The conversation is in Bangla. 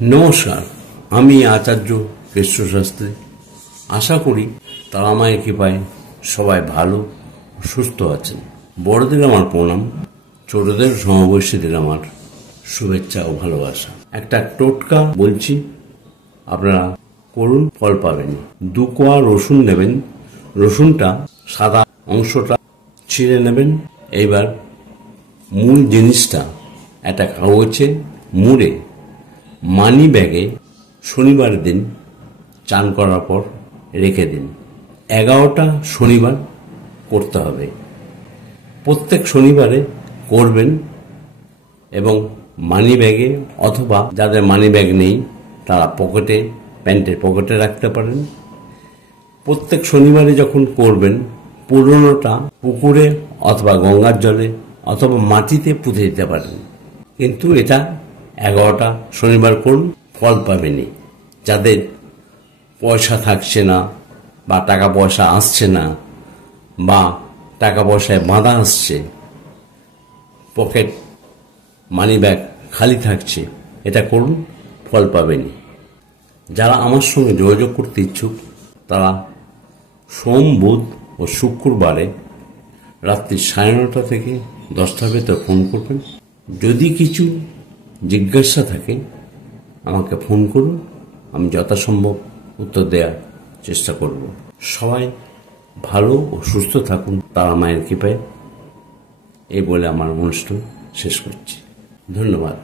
নমস্কার, আমি আচার্য কেশব শাস্ত্রী। আশা করি তারা মায়ের কৃপায় সবাই ভালো সুস্থ আছেন। বড়দের আমার প্রণাম, ছোটদের সমবয়সীদের আমার শুভেচ্ছা ও ভালোবাসা। একটা টোটকা বলছি, আপনারা করুন, ফল পাবেন। 2 কোয়া রসুন নেবেন। রসুনটা সাদা অংশটা ছিঁড়ে নেবেন। এইবার মূল জিনিসটা একটা কাগজে মুড়ে মানি ব্যাগে শনিবার দিন চান করার পর রেখে দিন। 11টা শনিবার করতে হবে। প্রত্যেক শনিবারে করবেন এবং মানি ব্যাগে অথবা যাদের মানি ব্যাগ নেই তারা পকেটে, প্যান্টের পকেটে রাখতে পারেন। প্রত্যেক শনিবারে যখন করবেন, পুরনোটা পুকুরে অথবা গঙ্গার জলে অথবা মাটিতে পুঁতে দিতে পারেন। কিন্তু এটা 11টা শনিবার করুন, ফল পাবেনি। যাদের পয়সা থাকছে না বা টাকা পয়সা আসছে না বা টাকা পয়সায় বাধা আসছে, পকেট মানি ব্যাগ খালি থাকছে, এটা করুন, ফল পাবেনি। যারা আমার সঙ্গে যোগাযোগ করতে ইচ্ছুক তারা সোম, বুধ ও শুক্রবারে রাত্রি 9:30 থেকে 10টার ভেতর ফোন করবেন। যদি কিছু জিজ্ঞাসা থাকে আমাকে ফোন করুন, আমি যথাসম্ভব উত্তর দেওয়ার চেষ্টা করব। সবাই ভালো ও সুস্থ থাকুন তারা মায়ের কৃপায়, এই বলে আমার অনুষ্ঠান শেষ করছি। ধন্যবাদ।